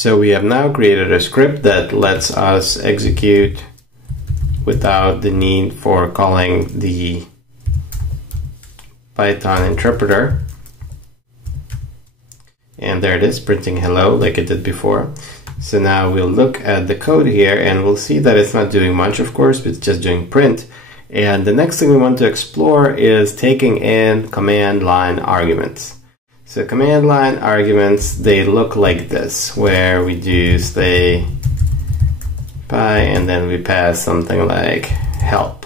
So we have now created a script that lets us execute without the need for calling the Python interpreter. And there it is, printing hello like it did before. So now we'll look at the code here and we'll see that it's not doing much, of course, but it's just doing print. And the next thing we want to explore is taking in command line arguments. So command line arguments, they look like this, where we do say py and then we pass something like help.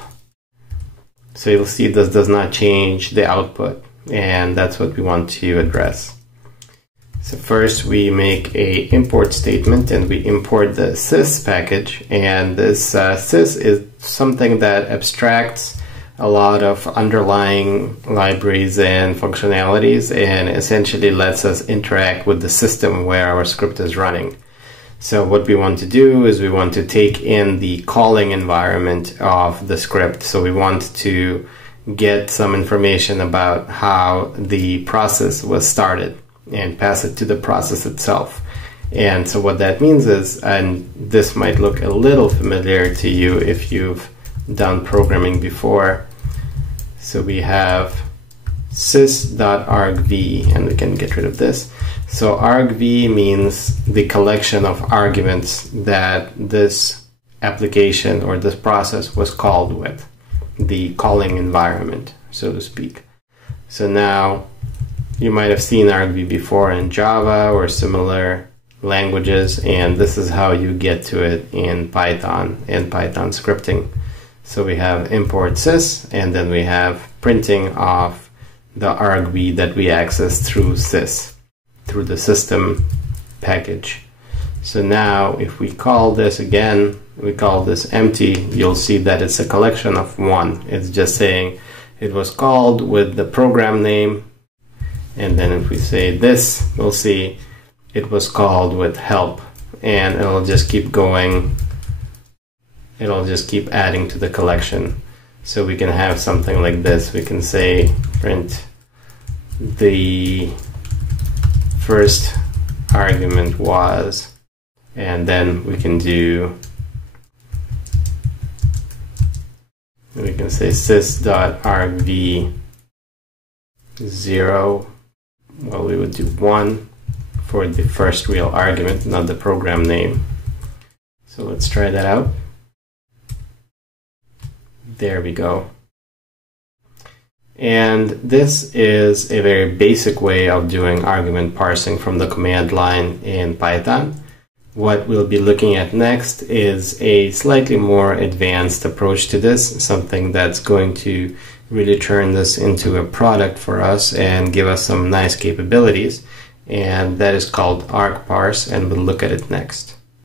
So you'll see this does not change the output, and that's what we want to address. So first we make a import statement and we import the sys package, and this sys is something that abstracts a lot of underlying libraries and functionalities and essentially lets us interact with the system where our script is running. So what we want to do is we want to take in the calling environment of the script. So we want to get some information about how the process was started and pass it to the process itself. And so what that means is, and this might look a little familiar to you if you've done programming before. So we have sys.argv, and we can get rid of this. So argv means the collection of arguments that this application or this process was called with, the calling environment, so to speak. So now you might have seen argv before in Java or similar languages, and this is how you get to it in Python and Python scripting. So we have import sys, and then we have printing of the argv that we access through sys, through the system package. So now if we call this again, we call this empty, you'll see that it's a collection of one. It's just saying it was called with the program name, and then if we say this, we'll see it was called with help, and it'll just keep going. It'll just keep adding to the collection. So we can have something like this. We can say print the first argument was, and then we can say sys.argv 0. Well, we would do 1 for the first real argument, not the program name. So let's try that out. There we go. And this is a very basic way of doing argument parsing from the command line in Python. What we'll be looking at next is a slightly more advanced approach to this, something that's going to really turn this into a product for us and give us some nice capabilities, and that is called argparse, and we'll look at it next.